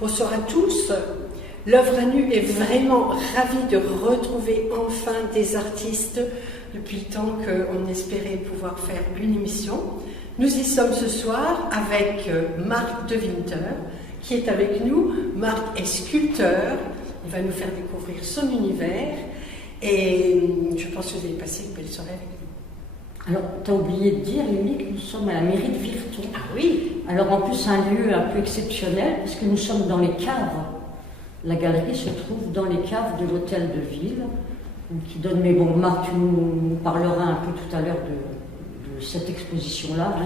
Bonsoir à tous. L'œuvre à nu est vraiment ravie de retrouver enfin des artistes depuis le temps qu'on espérait pouvoir faire une émission. Nous y sommes ce soir avec Marc De Winter qui est avec nous. Marc est sculpteur, il va nous faire découvrir son univers et je pense que vous allez passer une belle soirée avec nous. Alors, tu as oublié de dire, Lily, que nous sommes à la mairie de Virton. Ah oui. Alors, en plus, un lieu un peu exceptionnel, parce que nous sommes dans les caves. La galerie se trouve dans les caves de l'hôtel de ville, qui donne, mais bon, Marc, tu nous parleras un peu tout à l'heure de cette exposition-là,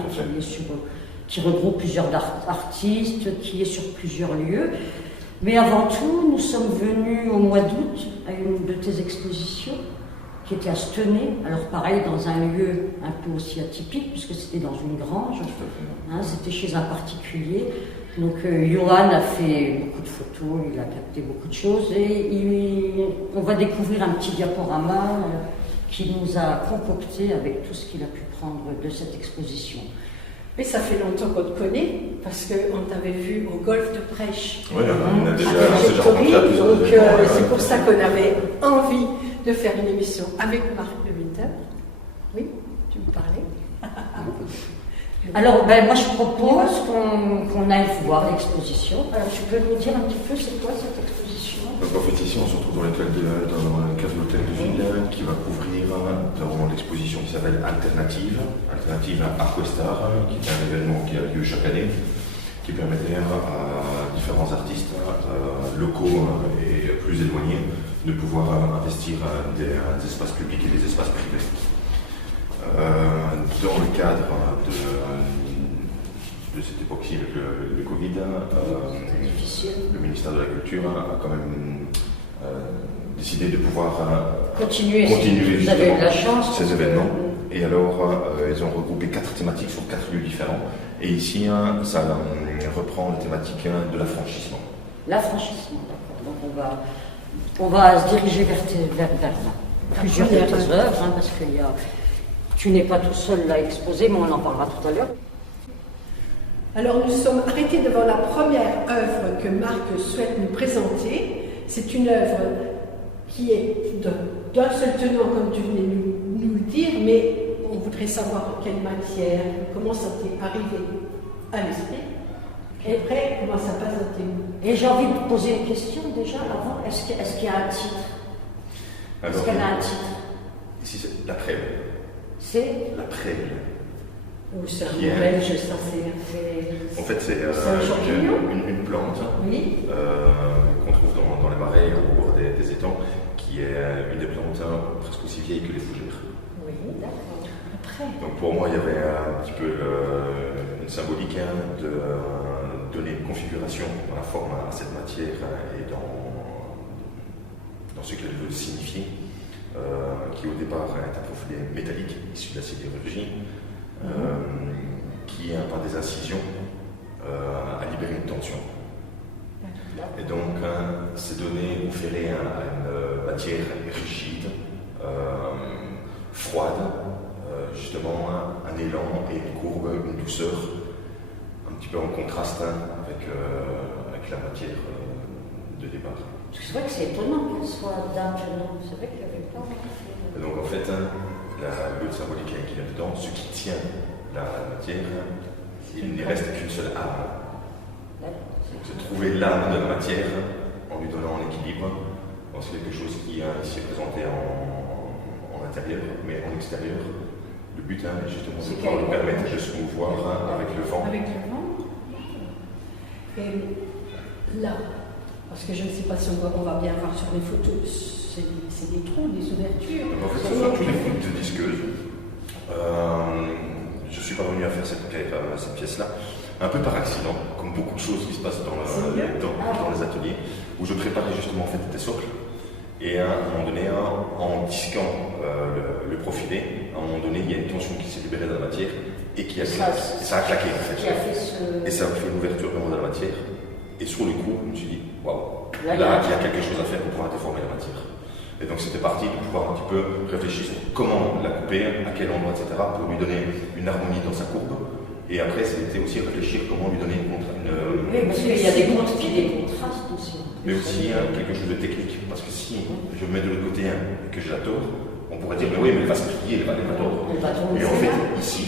qui regroupe plusieurs artistes, qui est sur plusieurs lieux. Mais avant tout, nous sommes venus au mois d'août à une de tes expositions, qui était à Stenay, alors pareil, dans un lieu un peu aussi atypique, puisque c'était dans une grange, c'était chez un particulier. Donc Johan a fait beaucoup de photos, il a capté beaucoup de choses, et on va découvrir un petit diaporama qu'il nous a concocté avec tout ce qu'il a pu prendre de cette exposition. Mais ça fait longtemps qu'on te connaît, parce qu'on t'avait vu au golf de Prêche. Oui, on a déjà rencontré à plusieurs donc c'est pour ça qu'on avait envie de faire une émission avec Marc De Winter. Oui, tu me parlais. Alors, moi je propose qu'on aille voir l'exposition. Alors, tu peux nous dire un petit peu c'est quoi cette exposition? Donc en fait ici on se retrouve dans le cadre de l'hôtel de ville qui va couvrir dans l'exposition qui s'appelle Alternative Arquestar, qui est un événement qui a lieu chaque année, qui permettait à différents artistes locaux et plus éloignés de pouvoir investir des espaces publics et des espaces privés. Dans le cadre de cette époque-ci, avec le Covid, le ministère de la Culture a quand même décidé de pouvoir continuer vous avez eu de la chance, ces événements. Et alors, ils ont regroupé 4 thématiques sur 4 lieux différents. Et ici, ça reprend la thématique de l'affranchissement. L'affranchissement, d'accord. Donc on va se diriger vers là. Plusieurs de tes œuvres, parce que tu n'es pas tout seul à exposer, mais on en parlera tout à l'heure. Alors nous sommes arrêtés devant la première œuvre que Marc souhaite nous présenter. C'est une œuvre qui est d'un seul tenant, comme tu venais nous le dire, mais on voudrait savoir quelle matière, comment ça t'est arrivé à l'esprit, et après, comment ça passe dans tes mains. Et j'ai envie de te poser une question déjà avant. Est-ce qu'il y a un titre? Est-ce qu'elle a un titre? Ici, c'est la prêle. C'est la prêle. Ou c'est un belge, ça c'est... En fait, c'est une plante qu'on trouve dans les marais au bord des étangs, qui est une des plantes presque aussi vieilles que les fougères. Oui, d'accord. Après. Donc pour moi, il y avait un petit peu une symbolique de donner une configuration dans la forme à cette matière et dans ce qu'elle veut signifier, qui au départ est un profil métallique issu de la sidérurgie, qui, par des incisions, a libéré une tension. Et donc, c'est donné, conféré à une matière rigide, froide, justement un élan et une courbe, une douceur, un petit peu en contraste avec la matière de départ. C'est vrai que c'est étonnant qu'elle soit d'un tenant. C'est vrai qu'il n'y avait pas. Et donc en fait, le symbolique qui est dedans, ce qui tient la matière, il ne reste qu'une seule âme. Donc c'est trouver l'âme de la matière en lui donnant un équilibre. Donc c'est quelque chose qui ici est présenté en intérieur, mais en extérieur. Le but est justement de pouvoir lui permettre de se mouvoir avec le vent. Avec le vent. Et là, parce que je ne sais pas si on va bien voir sur les photos, c'est des trous, des ouvertures. Donc en fait, ce sont tous les bouts de disqueuse. Je suis parvenu à faire cette pièce-là un peu par accident, comme beaucoup de choses qui se passent dans les ateliers, où je préparais justement en fait des socles. Et à un moment donné, en disquant le profilé, à un moment donné, il y a une tension qui s'est libérée dans la matière et qui a claqué. Ça a claqué en fait. Et ça a fait une ouverture vraiment dans la matière. Et sur le coup, je me suis dit, waouh, là il y a quelque chose à faire pour pouvoir déformer la matière. Et donc c'était parti de pouvoir un petit peu réfléchir sur comment la couper, à quel endroit, etc., pour lui donner une harmonie dans sa courbe, Et après, c'était aussi réfléchir comment lui donner une oui, parce qu'il y a des contrastes aussi. Mais aussi quelque chose de technique. Parce que si je me mets de l'autre côté et que je la tords, on pourrait dire, mais oui, mais elle va se plier, elle va tordre. Et en fait, ici,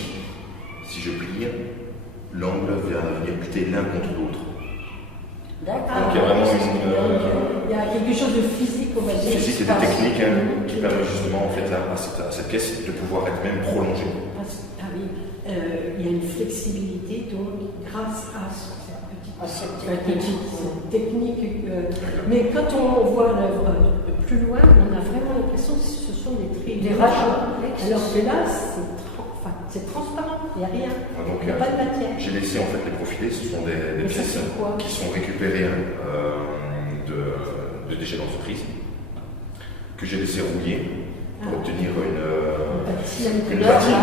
si je plie, l'angle va venir buter l'un contre l'autre. D'accord. Donc il y a vraiment il y a quelque chose de physique, on va dire. Physique et de technique qui permet justement en fait, à cette pièce de pouvoir être même prolongée. Ah oui, il y a une flexibilité donc grâce à cette petite technique. Mais quand on voit l'œuvre plus loin, on a vraiment l'impression que ce sont des rachats. Alors que là, c'est transparent, il n'y a rien. Donc, il n'y a pas de matière. J'ai laissé en fait les profilés, ce sont des pièces qui sont récupérées de déchets d'entreprise, que j'ai laissé rouiller pour obtenir une patine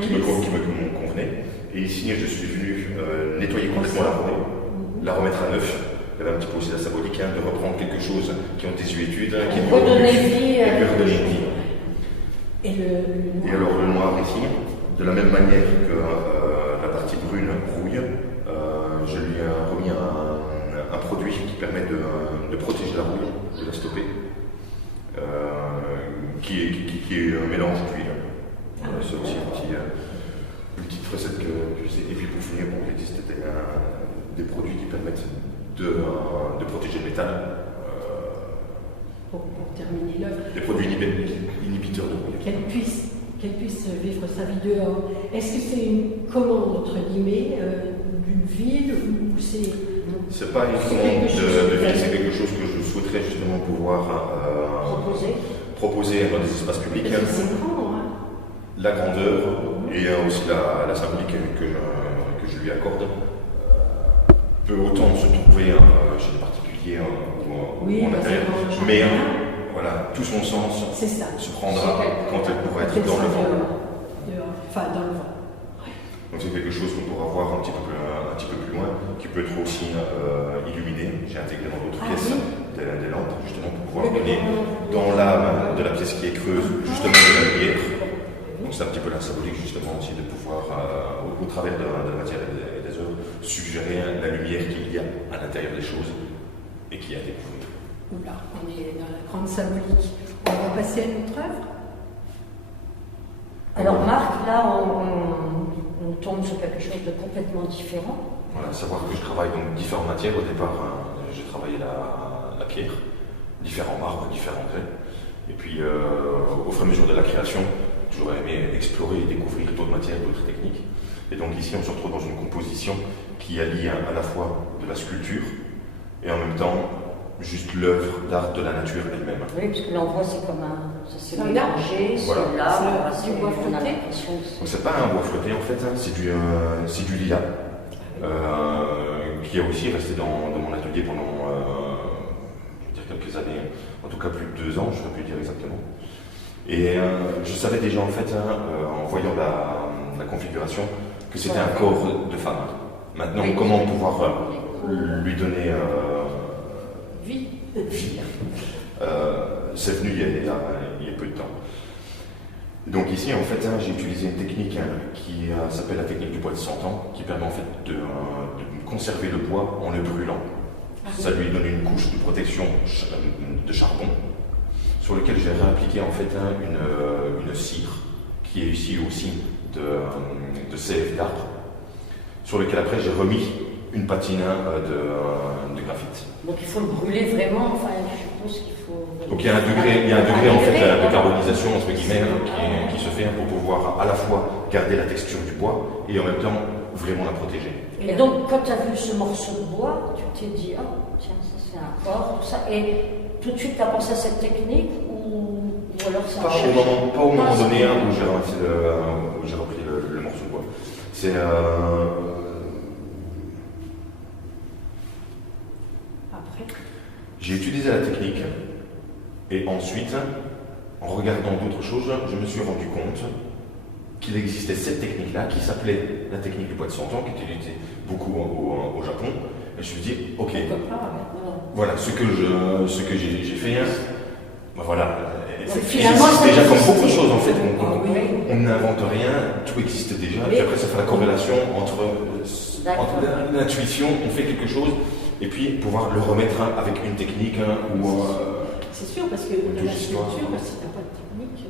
qui me convenait. Et ici, je suis venu nettoyer complètement la forêt, la remettre à neuf. Il y avait un petit peu aussi la symbolique de reprendre quelque chose qui ont désuétude, qui est redonner vie. Et puis redonner vie. Et alors le noir ici, de la même manière que la partie brune rouille, je lui ai remis un produit qui permet de protéger la rouille, de la stopper, qui est un mélange d'huile. C'est aussi une petite recette que je sais. Et puis pour finir, il existe des produits qui permettent de protéger le métal. Pour terminer l'œuvre. Des produits inhibiteurs de rouille. Qu'elle puisse vivre sa vie dehors. Est-ce que c'est une commande, entre guillemets, d'une ville ou c'est... C'est pas une commande de ville, c'est quelque chose que je souhaiterais justement pouvoir proposer dans des espaces publics. C'est grand, hein. La grandeur et aussi la symbolique que je lui accorde peut autant se trouver chez les particuliers ou en intérieur, mais voilà, tout son sens se prendra quand elle pourra être dans le vent. Enfin, dans le vent. Donc c'est quelque chose qu'on pourra voir un petit peu plus loin, qui peut être aussi illuminé. J'ai intégré dans d'autres pièces des lampes, justement, pour pouvoir donner dans l'âme de la pièce qui est creuse, justement de la lumière. Donc c'est un petit peu la symbolique, justement, aussi de pouvoir, au travers de la matière et des œuvres, suggérer la lumière qu'il y a à l'intérieur des choses et qui est à découvrir. Oula, on est dans la grande symbolique. On va passer à une autre œuvre. Alors Marc, là, on tombe sur quelque chose de complètement différent. Voilà, savoir que je travaille donc différentes matières. Au départ, j'ai travaillé la pierre, différents marbres, différents grès. Et puis, au fur et à mesure de la création, j'aurais aimé explorer et découvrir d'autres matières, d'autres techniques. Et donc ici, on se retrouve dans une composition qui allie à la fois de la sculpture et en même temps juste l'œuvre d'art de la nature elle-même. Oui, parce que l'envoi, c'est comme c'est mélangé, voilà. C'est du bois flotté. Donc c'est pas un bois flotté en fait, c'est du lilas qui est aussi resté dans mon atelier pendant je veux dire quelques années, en tout cas plus de 2 ans, je ne saurais plus dire exactement. Et je savais déjà en fait, en voyant la configuration, que c'était un corps de femme. Maintenant, comment pouvoir lui donner vie. C'est venu il y a peu de temps. Donc ici, en fait, j'ai utilisé une technique qui s'appelle la technique du bois de 100 ans, qui permet en fait de conserver le bois en le brûlant. Ça lui donne une couche de protection de charbon, sur lequel j'ai réappliqué en fait une cire, qui est ici aussi de sève d'arbre, sur lequel après j'ai remis une patine de graphite. Donc il faut le brûler vraiment, enfin je suppose qu'il faut... Donc il y a un degré en fait de carbonisation entre guillemets qui se fait pour pouvoir à la fois garder la texture du bois et en même temps vraiment la protéger. Et donc quand tu as vu ce morceau de bois, tu t'es dit, oh tiens, ça c'est un corps, tout ça, et tout de suite tu as pensé à cette technique ou alors ça pas au moment donné où j'ai repris le morceau de bois. C'est j'ai utilisé la technique et ensuite, en regardant d'autres choses, je me suis rendu compte qu'il existait cette technique-là qui s'appelait la technique du bois de 100 ans, qui était utilisée beaucoup au Japon. Et je me suis dit, ok, voilà ce que j'ai fait. Ben voilà, Finalement, c'est déjà comme beaucoup de choses en fait. Oui. On n'invente rien, tout existe déjà. Oui. Et puis après, ça fait la corrélation entre l'intuition, on fait quelque chose, et puis pouvoir le remettre avec une technique ou. C'est sûr, parce que dans la sculpture, si tu n'as pas de technique,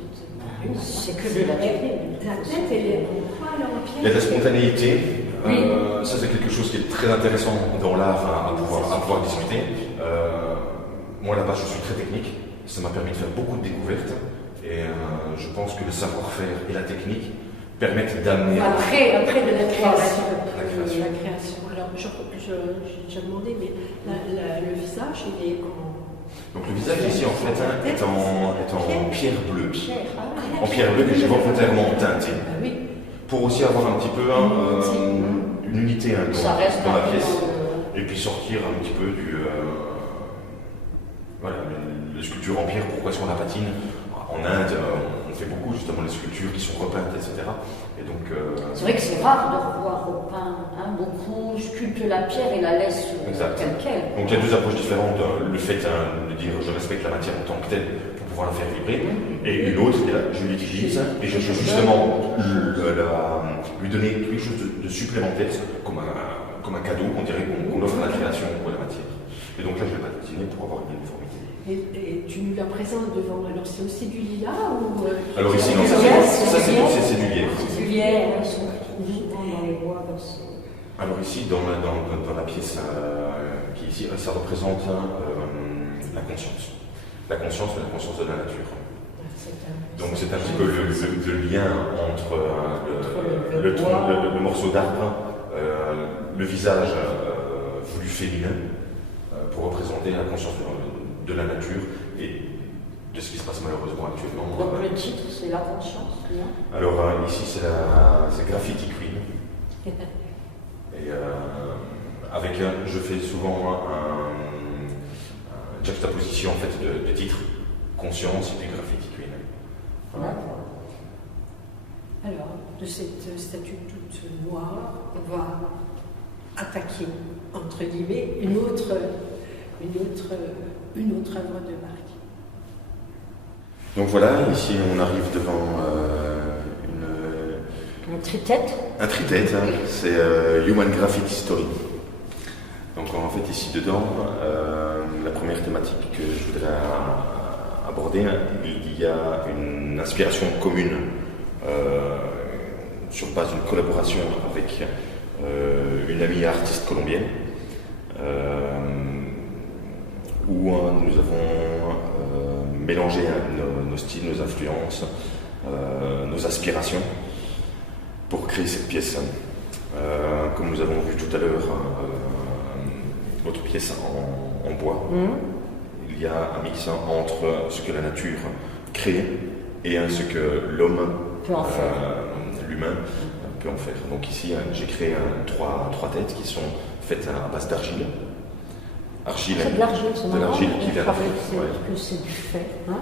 C'est que de la technique. la tête, elle est en quoi alors en pierre? Il y a de la spontanéité. Oui. Ça, c'est quelque chose qui est très intéressant dans l'art à pouvoir discuter. Moi, là-bas, je suis très technique. Ça m'a permis de faire beaucoup de découvertes. Et je pense que le savoir-faire et la technique permettent d'amener. Après de la création. La création. La création. Alors, j'ai déjà demandé, mais le visage, il est en. Donc, le visage ici, en fait, est en pierre bleue. En En pierre bleue que j'ai volontairement teintée. Oui. Pour aussi avoir un petit peu une unité Ça reste dans la un peu pièce. dans Et puis sortir un petit peu du. Voilà, les sculptures en pierre, pourquoi est-ce qu'on la patine? En Inde, on fait beaucoup justement les sculptures qui sont repeintes, etc. Et donc. C'est vrai que c'est rare de revoir repeint. Beaucoup sculptent la pierre et la laissent telle quelle. Donc il y a deux approches différentes. Le fait de dire je respecte la matière en tant que telle pour pouvoir la faire vibrer. Et une autre, je l'utilise et je veux justement lui donner quelque chose de supplémentaire, comme un cadeau qu'on dirait qu'on offre à la création ou à la matière. Et donc là, je vais patiner pour avoir une uniformité. Et tu nous la présentes devant. Alors, c'est aussi du lilas ou. Alors ici, non, ça c'est du lierre. Du lierre, elles sont souvent dans les bois comme ça. Alors ici, dans la pièce qui ici, ça représente la conscience. La conscience, mais la conscience de la nature. Donc c'est un petit peu le lien entre le morceau d'arbre, le visage voulu féminin, pour représenter la conscience de la nature et de ce qui se passe malheureusement actuellement. Donc le titre, c'est la conscience, non? Alors ici, c'est Graffiti Queen. Et je fais souvent une juxtaposition en fait de titres, conscience et puis Graffiti Queen. Voilà. Alors, de cette statue toute noire, on va attaquer, entre guillemets, une autre œuvre de Marc. Donc voilà, ici on arrive devant Un tritête. un tritête, c'est Human Graffiti Story. Donc en fait ici dedans, la première thématique que je voudrais aborder, il y a une inspiration commune sur base d'une collaboration avec une amie artiste colombienne où nous avons mélangé nos styles, nos influences, nos aspirations pour créer cette pièce. Comme nous avons vu tout à l'heure, notre pièce en bois, il y a un mix entre ce que la nature crée et ce que l'homme, l'humain, peut en faire. Donc ici, j'ai créé trois têtes qui sont faites à base d'argile. C'est de l'argile, c'est marrant. De l'argile qui vient que c'est du fait. Hein,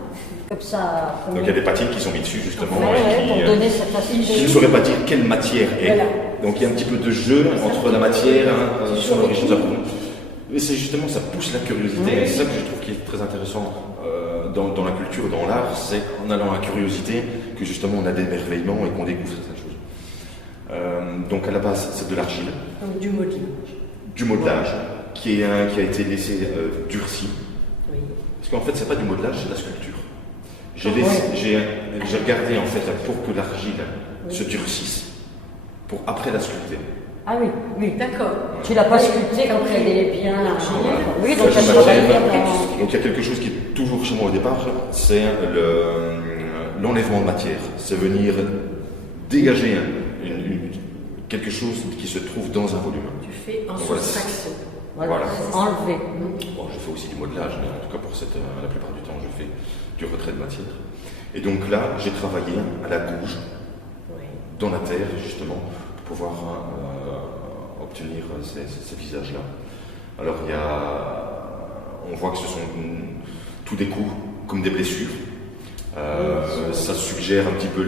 comme ça. Donc il y a des patines qui sont mises dessus justement. Pour donner cet aspect. Je ne saurais pas dire quelle matière est. Voilà. Donc il y a un petit peu de jeu entre la matière, son origine. Mais c'est justement, ça pousse la curiosité. Et c'est ça que je trouve qui est très intéressant dans la culture, dans l'art, c'est en allant à la curiosité que justement on a des émerveillements et qu'on découvre certaines choses. Donc à la base, c'est de l'argile. Donc du modelage. Du modelage. Qui a été laissé durci. Oui. Parce qu'en fait, c'est pas du modelage, c'est de la sculpture. J'ai regardé en fait pour que l'argile se durcisse, pour après la sculpter. Ah oui, oui. D'accord. Tu l'as pas sculpté quand elle est bien argilée. Oui, donc Ça, elle j'ai pourrait matière. bien. Donc il y a quelque chose qui est toujours chez moi au départ, c'est l'enlèvement de matière. C'est venir dégager quelque chose qui se trouve dans un volume. Tu fais en Voilà. soustraction. Voilà. Enlever. Bon, je fais aussi du modelage, mais en tout cas pour la plupart du temps, je fais du retrait de matière. Et donc là, j'ai travaillé à la gouge, dans la terre, justement, pour pouvoir obtenir ces visages-là. Alors, on voit que ce sont tous des coups comme des blessures. Ça suggère un petit peu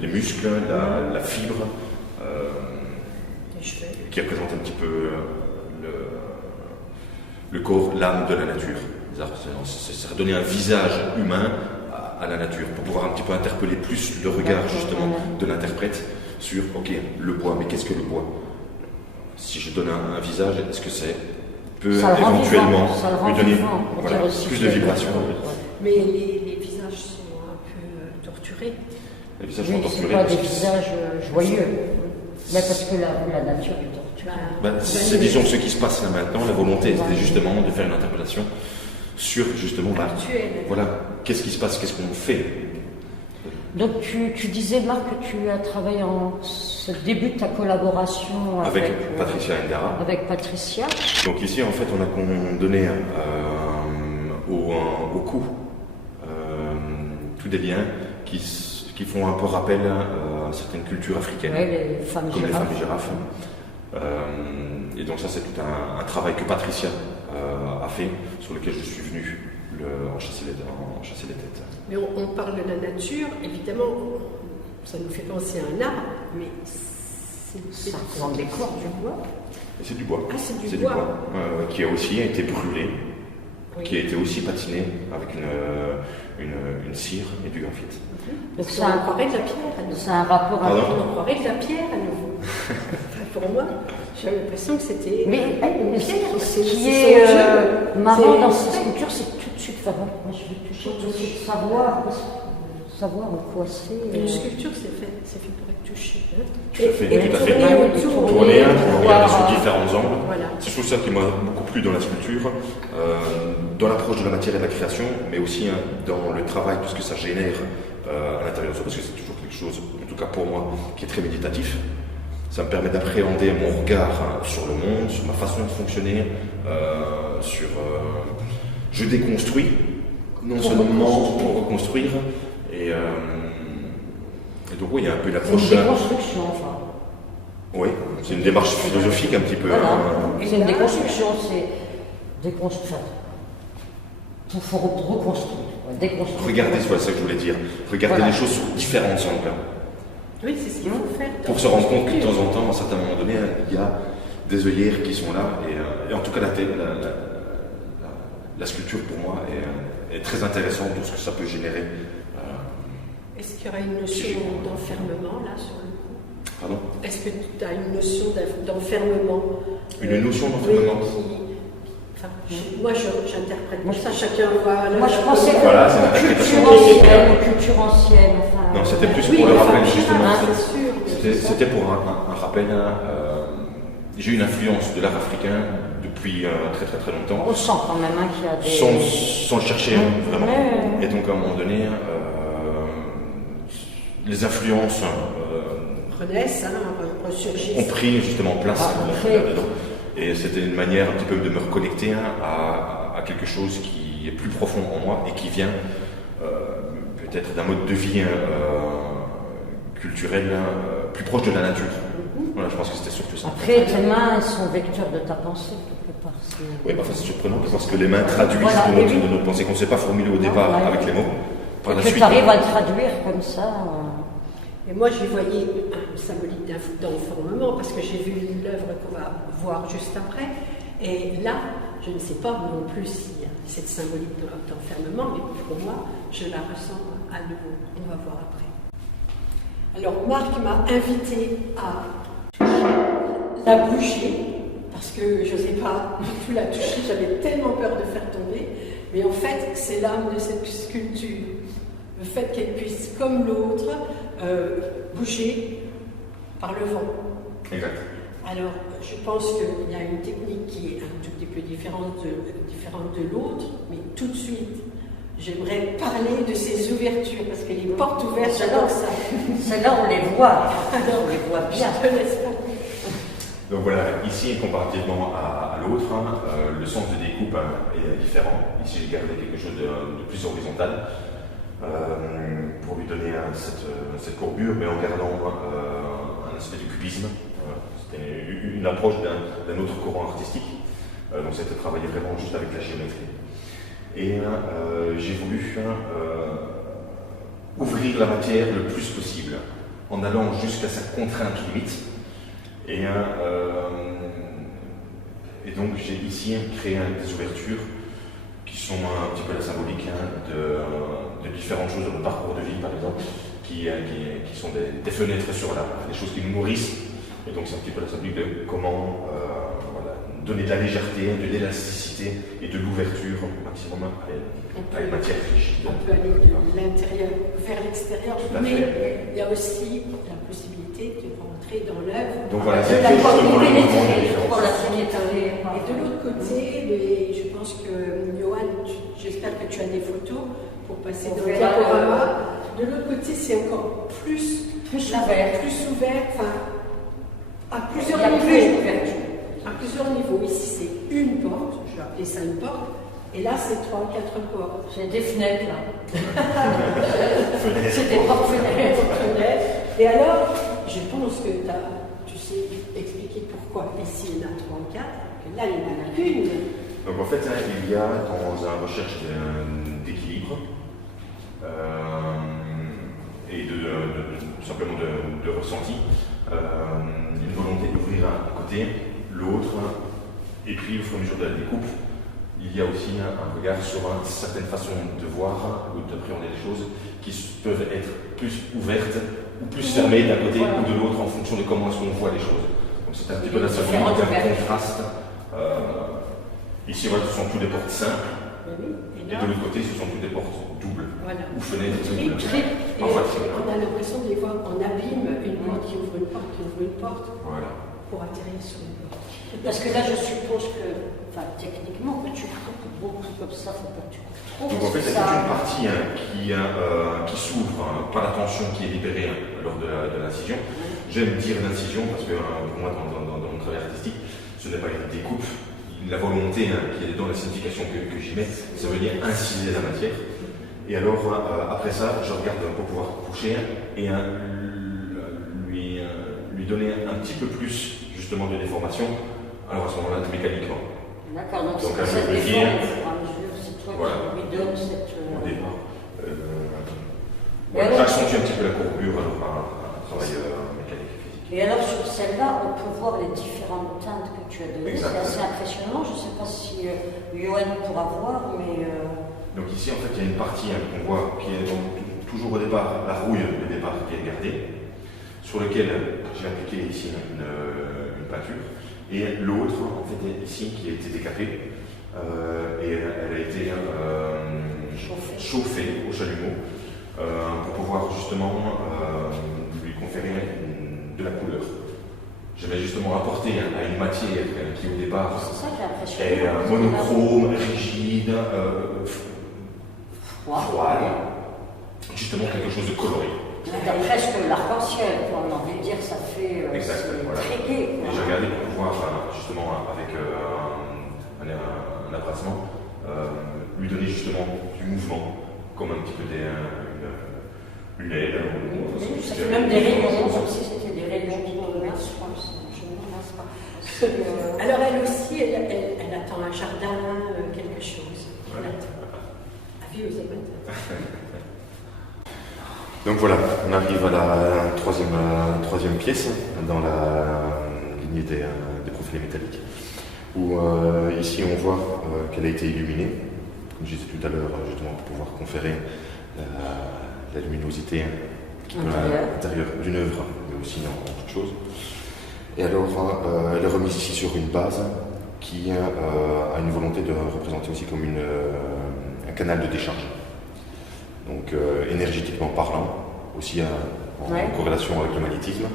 les muscles, la fibre, qui représente un petit peu le corps, l'âme de la nature. Ça a donné un visage humain à la nature, pour pouvoir un petit peu interpeller plus le regard justement de l'interprète sur, ok, le bois, mais qu'est-ce que le bois? Si je donne un visage, est-ce que c'est peut éventuellement lui donner plus de vibrations? Mais les visages sont un peu torturés. Les visages sont torturés. C'est pas des visages joyeux, mais parce que la nature est torturée. C'est disons ce qui se passe là maintenant. La volonté, c'était justement de faire une interpellation sur justement, voilà, qu'est-ce qui se passe, qu'est-ce qu'on fait. Donc tu disais, Marc, que tu as travaillé en ce début de ta collaboration avec Patricia Ngara. Avec Patricia. Donc ici, en fait, on a donné au cou tous des liens qui font un peu rappel à certaines cultures africaines, les femmes comme girafes. Les femmes girafes. Et donc ça, c'est tout un travail que Patricia a fait, sur lequel je suis venu en chasser les têtes. Mais on parle de la nature, évidemment, ça nous fait penser à un arbre, mais c'est dans le décor du bois. Et c'est du bois. Ah, c'est du bois. Qui a aussi été brûlé, oui. Qui a été aussi patiné avec une cire et du graphite. Donc c'est un croirait de la pierre à nouveau. C'est un rapport avec... On croirait de la pierre à nouveau. Pour moi, j'ai l'impression que c'était mais une pierre. Ce qui est marrant dans ces sculptures, c'est tout de suite, moi je vais toucher, tout de suite savoir en quoi c'est. Une sculpture, c'est fait pour être touché. Hein. Tout à fait. Tourner, regarder sous différents angles. Voilà. C'est toujours ça qui m'a beaucoup plu dans la sculpture, dans l'approche de la matière et de la création, mais aussi dans le travail, tout ce que ça génère à l'intérieur de soi, parce que c'est toujours quelque chose, en tout cas pour moi, qui est très méditatif. Ça me permet d'appréhender mon regard sur le monde, sur ma façon de fonctionner, je déconstruis, non seulement pour reconstruire, et donc oui, il y a un peu l'approche... C'est une déconstruction, enfin. Oui, c'est une démarche philosophique un petit peu. Voilà. C'est une déconstruction, c'est déconstruire. Il faut reconstruire, déconstruire. Regardez, c'est ça que je voulais dire. Regardez les choses sous différents angles. Oui, c'est ce qu'il faut faire. Pour se rendre compte que de temps en temps, à un certain moment donné, il y a des œillères qui sont là. Et en tout cas, la sculpture, pour moi, est très intéressante pour ce que ça peut générer. Est-ce qu'il y aura une notion d'enfermement, là, sur le coup? Pardon? Est-ce que tu as une notion d'enfermement? Une notion d'enfermement? Moi, j'interprète pour ça, chacun voit... Moi, je pensais que voilà, culture ancienne, enfin... Non, c'était plus pour le rappel, justement. C'est sûr. C'était pour un rappel. J'ai eu une influence de l'art africain depuis très très très longtemps. On sent quand même qu'il y a des... Sans le chercher, vraiment. Et donc, à un moment donné, les influences... renaissent, ressurgissent. Ont pris justement place là-dedans. Et c'était une manière un petit peu de me reconnecter à quelque chose qui est plus profond en moi et qui vient peut-être d'un mode de vie culturel plus proche de la nature. Voilà, je pense que c'était surtout ça. Après, tes mains sont vecteurs de ta pensée, quelque part. Oui, c'est surprenant parce que les mains traduisent notre pensée qu'on ne sait pas formuler au départ avec les mots. Par la suite, tu arrives à le traduire comme ça. Et moi, j'y voyais une symbolique d'enfermement parce que j'ai vu l'œuvre qu'on va voir juste après. Et là, je ne sais pas non plus s'il y a cette symbolique d'enfermement, mais pour moi, je la ressens à nouveau. On va voir après. Alors, Marc m'a invité à la bouger parce que je n'osais pas du tout la toucher. J'avais tellement peur de faire tomber. Mais en fait, c'est l'âme de cette sculpture. Le fait qu'elle puisse, comme l'autre, bouger par le vent. Exact. Alors, je pense qu'il y a une technique qui est un tout petit peu différente de l'autre, mais tout de suite, j'aimerais parler de ces ouvertures, parce que les portes ouvertes, j'adore ça. Celles-là, on les voit. On les voit bien. Je te laisse pas. Donc voilà, ici, comparativement à l'autre, le sens de découpe est différent. Ici, j'ai gardé quelque chose de plus horizontal. Pour lui donner cette courbure, mais en gardant un aspect de cubisme. C'était une approche d'un autre courant artistique. Donc c'était travailler vraiment juste avec la géométrie. Et j'ai voulu ouvrir la matière le plus possible, en allant jusqu'à sa contrainte limite. Et donc j'ai ici créé des ouvertures qui sont un petit peu la symbolique de différents différentes choses dans le parcours de vie, par exemple, qui sont des fenêtres sur des choses qui nous nourrissent. Et donc c'est un petit peu la symbolique de comment donner de la légèreté, de l'élasticité et de l'ouverture au maximum à une matière rigide. On peut aller de l'intérieur vers l'extérieur, mais il y a aussi la possibilité de rentrer dans l'œuvre. Donc voilà, c'est justement le mouvement de différence. Et de l'autre côté, je pense que Johan, j'espère que tu as des photos pour passer dans le diaporama. De l'autre côté, c'est encore plus ouvert, enfin, à plusieurs niveaux. À plusieurs niveaux. Ici, c'est une porte, je vais appeler ça une porte, et là, c'est 3 ou 4 portes. J'ai des fenêtres là. C'est des portes-fenêtres. Et alors, je pense que tu sais expliquer pourquoi ici, il y en a 3 ou 4, et là, il n'y en a qu'une. Donc en fait, il y a dans la recherche d'équilibre et simplement de ressenti, une volonté d'ouvrir un côté, l'autre, et puis au fur et à mesure de la découpe, il y a aussi un regard sur certaines façons de voir ou d'appréhender les choses qui peuvent être plus ouvertes ou plus fermées d'un côté ou de l'autre en fonction de comment est-ce qu'on voit les choses. Donc c'est un petit peu la symbolique d'un contraste. Ici, voilà, ce sont toutes des portes simples, et de l'autre côté, ce sont toutes des portes doubles, ou fenêtres doubles. Et on a l'impression de les voir en abîme, une porte qui ouvre une porte, pour atterrir sur une porte. Parce que là, je suppose que, techniquement, que tu coupes beaucoup comme ça, faut pas que tu coupes trop. Donc en fait, c'est toute une partie qui s'ouvre par la tension qui est libérée lors de l'incision. J'aime dire l'incision parce que pour moi, dans mon travail artistique, ce n'est pas une découpe. La volonté qui est dans la signification que j'y mets, c'est venir inciser la matière. Et alors, après ça, je regarde pour pouvoir coucher et lui donner un petit peu plus, justement, de déformation. Alors à ce moment-là, mécaniquement. D'accord, donc c'est cette déforme, au fur et à mesure, c'est toi qui lui donne cette... Au départ. J'accentue un petit peu la courbure alors par un travail mécanique et physique. Et alors sur celle-là, on peut voir les différentes teintes que tu as données. Exactement. C'est assez impressionnant. Je ne sais pas si Johan pourra voir, mais... Donc ici, en fait, il y a une partie qu'on voit qui est donc, toujours au départ, la rouille de départ qui est gardée, sur lequel j'ai appliqué ici une peinture. Et l'autre, en fait, est ici, qui a été décapée. Et elle a été chauffée au chalumeau pour pouvoir justement lui conférer de la couleur. Je vais justement apporter à une matière qui au départ est monochrome, rigide, froide, justement quelque chose de coloré. T'as presque l'arc-en-ciel, on a envie de dire, ça fait exactement, voilà. Très gai. Et j'ai regardé pour pouvoir justement avec un abrasement lui donner justement du mouvement, comme un petit peu une aile. Ça fait même des rayons, comme si c'était des rayons qui traversent, je pense. Je ne me lasse pas. Alors elle aussi, elle attend un jardin, quelque chose. Elle attend. Avis aux amateurs. Donc voilà, on arrive à la troisième pièce dans la lignée des profilés métalliques, où ici on voit qu'elle a été illuminée, comme je disais tout à l'heure, justement pour pouvoir conférer la luminosité à l'intérieur d'une œuvre, mais aussi en toute chose. Et alors elle est remise ici sur une base qui a une volonté de représenter aussi comme un canal de décharge. Donc énergétiquement parlant, aussi en corrélation avec le magnétisme,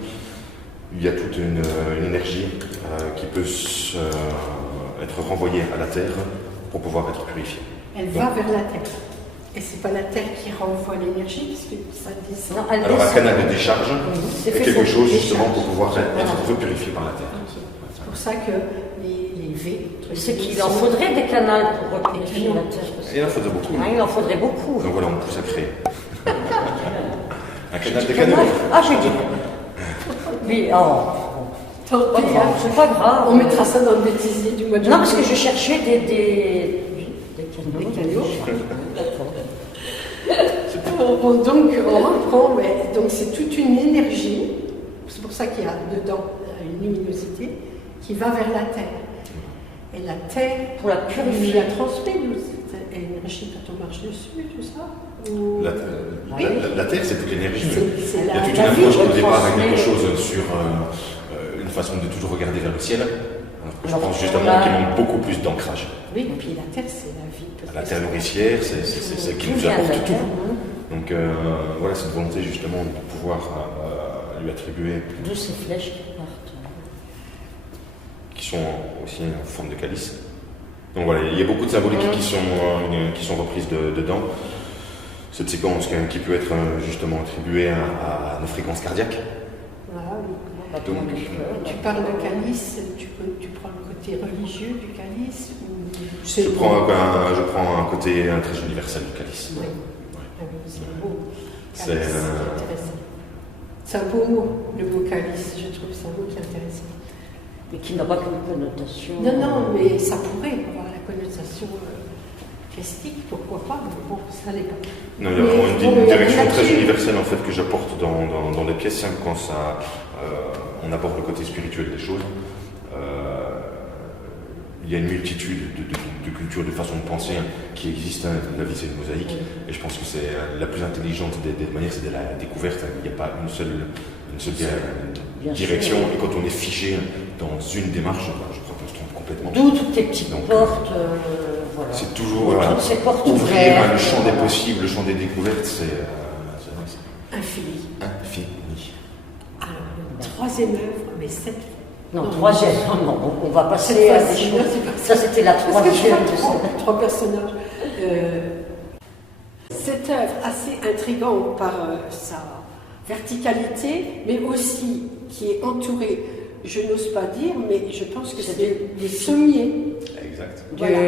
il y a toute une énergie qui peut être renvoyée à la Terre pour pouvoir être purifiée. Elle va vers la Terre. Et c'est pas la Terre qui renvoie l'énergie, puisque ça descend. Non, alors un canal de décharge est quelque chose justement pour pouvoir être repurifié par la Terre. Okay. C'est pour ça que les V... C'est qu'il en faudrait des canals pour repurifier la Terre. Il en faudrait beaucoup. Il en faudrait beaucoup. Donc voilà, on pousse à créer. Un canal de canaux. Ah, j'ai dit. Oui, c'est pas grave. On mettra ça dans le bêtisier du mois de janvier. Non, parce que je cherchais des canaux. Donc on reprend, donc c'est toute une énergie, c'est pour ça qu'il y a dedans une luminosité qui va vers la Terre. Et la Terre, pour la purifier, la transmet, énergie quand on marche dessus, tout ça? Ou... La Terre, c'est toute l'énergie. C'est Il y a toute une approche qui départ avec quelque chose sur une façon de toujours regarder vers le ciel. Je pense justement qu'il manque beaucoup plus d'ancrage. Oui, et puis la Terre, c'est la vie. La Terre nourricière, c'est celle qui nous apporte tout. Donc voilà, cette volonté justement de pouvoir lui attribuer. D'où ces flèches qui partent. Qui sont aussi en forme de calice. Donc voilà, il y a beaucoup de symboliques qui sont reprises dedans. Cette séquence qui peut être justement attribuée à nos fréquences cardiaques. Ah oui. Donc, tu parles de calice, tu prends le côté religieux du calice ou... je prends un côté très universel du calice. Oui. Ouais. Ah oui, c'est beau. C'est intéressant. C'est un beau mot, le beau calice. Je trouve c'est un mot qui est intéressant. Mais qui n'a pas qu'une connotation. Non, mais ça pourrait avoir la connotation christique, pourquoi pas, mais bon, ça n'est pas. Non, il y a vraiment une direction très universelle en fait que j'apporte dans les pièces quand on aborde le côté spirituel des choses. Il y a une multitude de cultures, de façons de penser qui existent. La vie, c'est une mosaïque. Et je pense que c'est la plus intelligente des manières, c'est de la découverte. Il n'y a pas une seule direction. Et quand on est figé dans une démarche, je crois qu'on se trompe complètement. D'où toutes les petites portes. Voilà. C'est toujours toutes ces portes ouvrir ouvertes. le champ des possibles, le champ des découvertes, c'est Infini. Infini. Alors, le troisième œuvre, mais cette Non, troisième. Non, on va passer à des choses. Ça, c'était la troisième. Trois personnages. Cette œuvre assez intrigante par sa verticalité, mais aussi qui est entourée, je n'ose pas dire, mais je pense que c'est des sommiers. Exact. Voilà.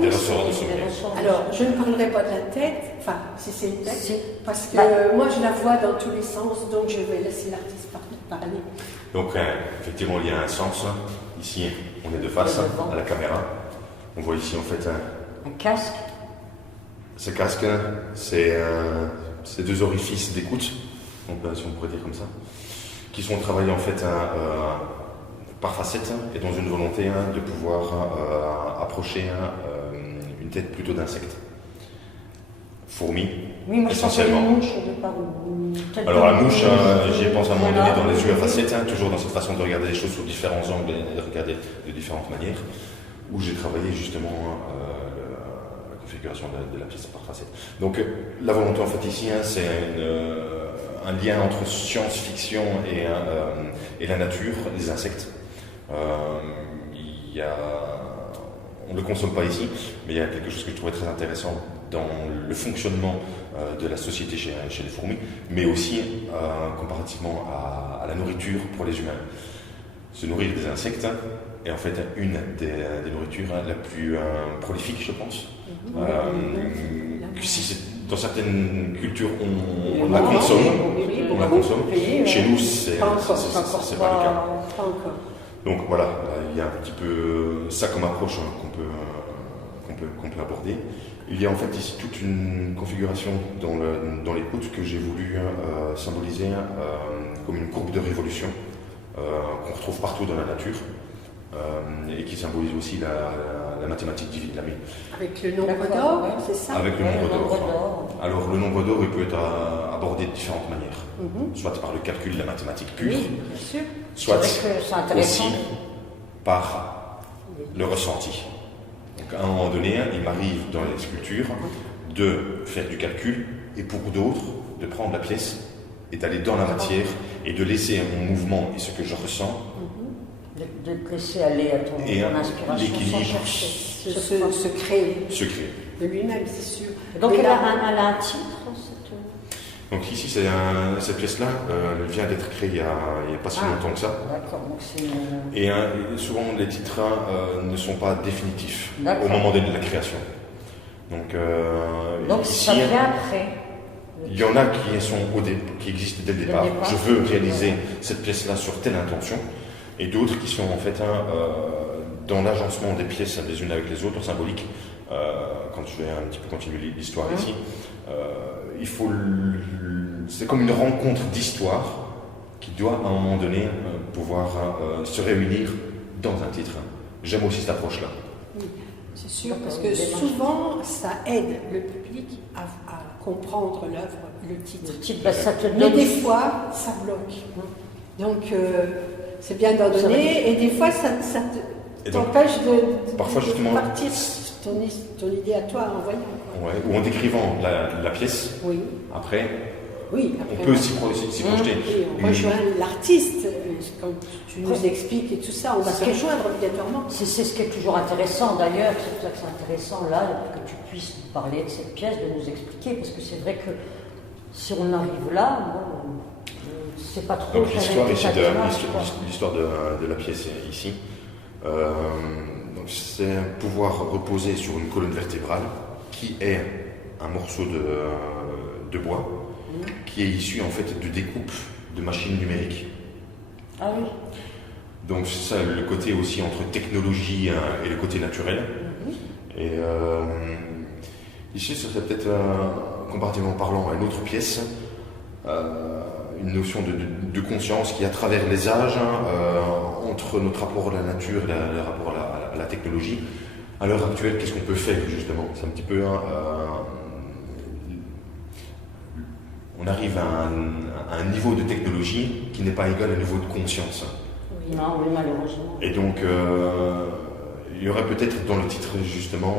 Des ressorts de sommiers. Alors, je ne parlerai pas de la tête, enfin, si c'est une tête, parce que moi, je la vois dans tous les sens, donc je vais laisser l'artiste parler. Donc, effectivement, il y a un sens. Ici, on est de face à la caméra. On voit ici, en fait, un casque. Ce casque, c'est deux orifices d'écoute, si on pourrait dire comme ça, qui sont travaillés, en fait, par facette et dans une volonté de pouvoir approcher une tête plutôt d'insecte. Fourmi, oui, moi, essentiellement. Une mouche, alors la mouche, j'y pense à un moment donné dans les yeux à facettes, toujours dans cette façon de regarder les choses sous différents angles et de regarder de différentes manières, où j'ai travaillé justement la configuration de la pièce par facette. Donc la volonté en fait ici, c'est un lien entre science-fiction et la nature, les insectes. On ne le consomme pas ici, mais il y a quelque chose que je trouvais très intéressant dans le fonctionnement de la société chez les fourmis, mais aussi comparativement à la nourriture pour les humains. Se nourrir des insectes est en fait une des nourritures la plus prolifique, je pense. Dans certaines cultures, on la consomme. Chez nous, c'est pas le cas. Pas encore. Donc voilà, il y a un petit peu ça comme approche qu'on peut aborder. Il y a en fait ici toute une configuration dans l'écoute que j'ai voulu symboliser comme une courbe de révolution qu'on retrouve partout dans la nature et qui symbolise aussi la mathématique divine. Avec le nombre d'or, c'est ça? Avec le nombre d'or. Alors le nombre d'or, il peut être abordé de différentes manières, soit par le calcul de la mathématique pure, oui, bien sûr. soit aussi par le ressenti. Donc à un moment donné, il m'arrive dans les sculptures de faire du calcul et pour d'autres de prendre la pièce et d'aller dans la matière et de laisser mon mouvement et ce que je ressens de te laisser aller à ton inspiration l'équilibre sans chercher. Se créer. Se créer. De lui-même, c'est sûr. Donc elle a un titre, Donc ici, cette pièce-là, elle vient d'être créée il n'y a pas si longtemps que ça. D'accord. Donc c'est et souvent, les titres ne sont pas définitifs au moment de la création. Donc ici, ça vient après. Il y en a qui existent dès le départ. Je veux réaliser cette pièce-là sur telle intention. Et d'autres qui sont en fait dans l'agencement des pièces les unes avec les autres, symboliques. Quand je vais un petit peu continuer l'histoire ici, c'est comme une rencontre d'histoire qui doit à un moment donné pouvoir se réunir dans un titre. J'aime aussi cette approche-là. C'est sûr, parce que souvent, ça aide le public à comprendre l'œuvre, le titre. Ça te Mais donne... des fois, ça bloque. Donc, c'est bien d'en donner, et des fois, ça t'empêche de parfois, justement, partir ton idée à toi en voyant. Ouais, ou en décrivant la pièce. Oui. Après, Après, on peut s'y projeter. Et on rejoint l'artiste, quand tu nous expliques et tout ça, on va se rejoindre obligatoirement. C'est ce qui est toujours intéressant d'ailleurs, c'est pour ça que c'est intéressant là, que tu puisses nous parler de cette pièce, de nous expliquer, parce que c'est vrai que si on arrive là, c'est pas trop... Donc l'histoire de la pièce ici, c'est pouvoir reposer sur une colonne vertébrale qui est un morceau de bois qui est issu en fait de découpe de machines numériques. Ah oui. Donc c'est ça le côté aussi entre technologie et le côté naturel. Et ici, ce serait peut-être, comparativement parlant, à une autre pièce, une notion de conscience qui, à travers les âges, entre notre rapport à la nature et le rapport à la technologie, à l'heure actuelle, qu'est-ce qu'on peut faire justement? C'est un petit peu on arrive à un niveau de technologie qui n'est pas égal à un niveau de conscience. Oui, non, oui, malheureusement. Et donc, il y aurait peut-être dans le titre justement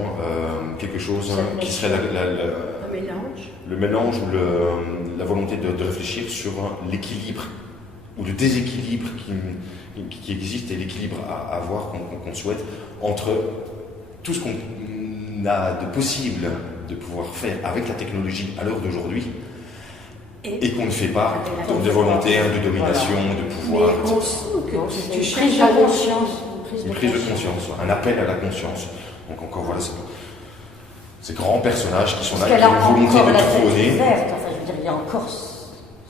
quelque chose qui serait le mélange ou la volonté de réfléchir sur l'équilibre ou le déséquilibre qui existe et l'équilibre à avoir qu'on souhaite entre tout ce qu'on a de possible de pouvoir faire avec la technologie à l'heure d'aujourd'hui et qu'on ne fait pas, donc de volonté, de domination, de pouvoir. Mais on sent que tu cherches de conscience. Une prise de conscience, un appel à la conscience. Donc encore voilà, ces grands personnages qui sont là, qui ont volonté de trôner. Enfin, je veux dire, il y a encore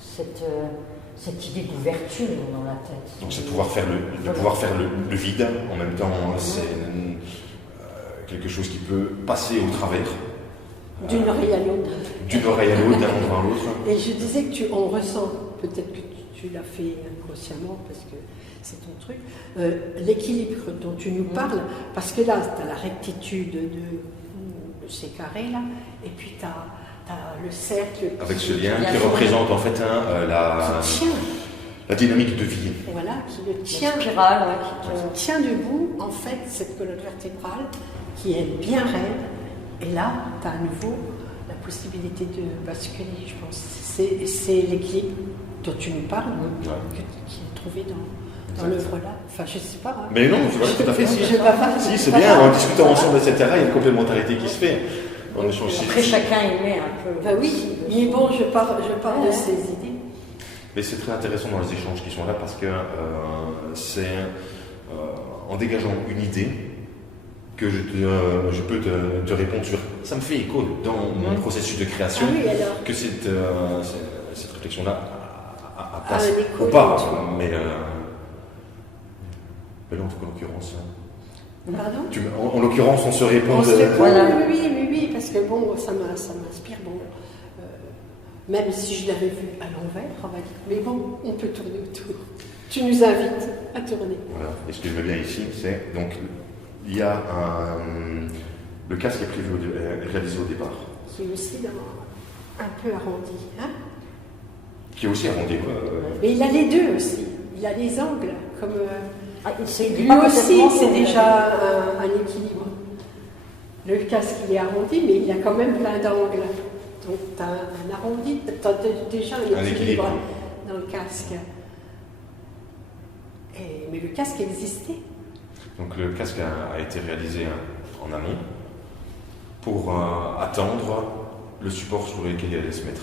cette idée d'ouverture dans la tête. Donc c'est de pouvoir faire le vide, en même temps c'est quelque chose qui peut passer au travers. D'une oreille à l'autre. D'une oreille à l'autre, d'un endroit à l'autre. Et je disais que on ressent, peut-être que tu l'as fait inconsciemment parce que c'est ton truc, l'équilibre dont tu nous parles, parce que là, tu as la rectitude de ces carrés-là, et puis tu as le cercle. Avec ce lien qui représente en fait la dynamique de vie. Voilà, qui le tient, spirale, qui tient debout, en fait, cette colonne vertébrale qui est bien raide. Et là, tu as à nouveau la possibilité de basculer, je pense. C'est l'équilibre dont tu nous parles, qui est trouvé dans l'œuvre-là. Enfin, je ne sais pas. Hein. Mais non, je vois tout à fait. Si, c'est bien, en discutant ensemble, etc., il y a une complémentarité qui se fait. Après, chacun y met un peu. Bah oui, mais bon, je parle de ces idées. Mais c'est très intéressant dans les échanges qui sont là parce que c'est en dégageant une idée que je peux te répondre sur. Ça me fait écho dans mon processus de création que cette réflexion-là a place ou pas. Mais là, en l'occurrence. Pardon en l'occurrence, on se répond. Oui, parce que bon, ça m'inspire. Bon, même si je l'avais vu à l'envers, on va dire. Mais bon, on peut tourner autour. Tu nous invites à tourner. Voilà. Et ce que je veux bien ici, c'est donc. Il y a le casque est prévu réalisé au départ. Qui est aussi un peu arrondi. Hein, qui est aussi arrondi. Mais il a les deux aussi. Il a les angles. Comme, lui pas aussi, c'est déjà un équilibre. Le casque, il est arrondi, mais il y a quand même plein d'angles. Donc, tu as un arrondi, tu as déjà un équilibre dans le casque. Mais le casque existait. Donc le casque a été réalisé en amont pour attendre le support sur lequel il allait se mettre.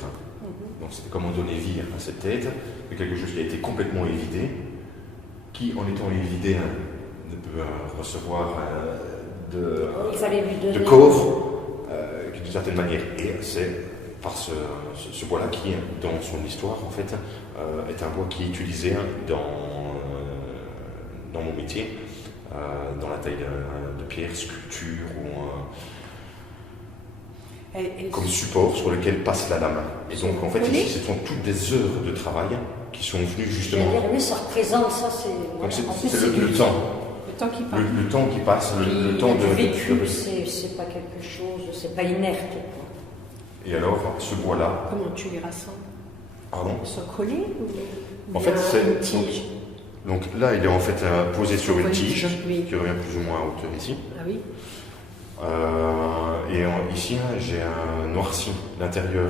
Donc c'était comment donner vie à cette tête, de quelque chose qui a été complètement évidé, qui en étant évidé ne peut recevoir de corps d'une certaine manière. Et c'est par ce bois-là qui, dans son histoire, en fait, est un bois qui est utilisé dans mon métier. Dans la taille de pierre, sculpture ou comme support sur lequel passe la lame. Et donc en fait ici ce sont toutes des heures de travail qui sont venues justement. Oui, ça représente ça, c'est le temps. temps qui passe. Le temps qui passe, le temps de vécu, c'est pas quelque chose, c'est pas inerte, quoi. Et alors, ce bois-là... Comment tu les rassembles? Pardon? Ils sont collés ou En fait, c'est une tige. Donc là, il est en fait posé sur une tige, oui. qui revient plus ou moins à hauteur ici. Ah oui. Ici, j'ai noirci l'intérieur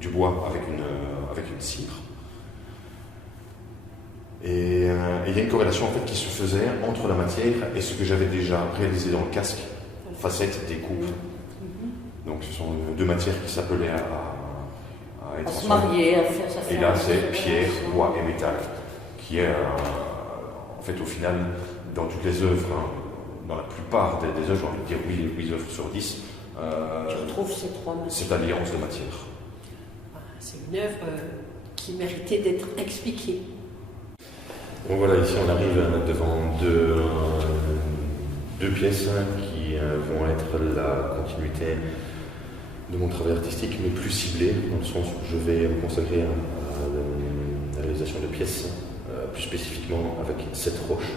du bois avec une cire. Et il y a une corrélation en fait qui se faisait entre la matière et ce que j'avais déjà réalisé dans le casque, facettes, découpe. Donc ce sont deux matières qui s'appelaient à être à se marier, à faire ça. Et là, c'est pierre, bois et métal, qui est en fait au final dans toutes les œuvres, dans la plupart des œuvres, j'ai envie de dire 8 œuvres sur 10. Tu retrouves ces trois matières. Cette alliance de matière. C'est une œuvre qui méritait d'être expliquée. Donc voilà, ici on arrive devant deux pièces qui vont être la continuité de mon travail artistique, mais plus ciblé, dans le sens où je vais me consacrer à la réalisation de pièces, plus spécifiquement avec cette roche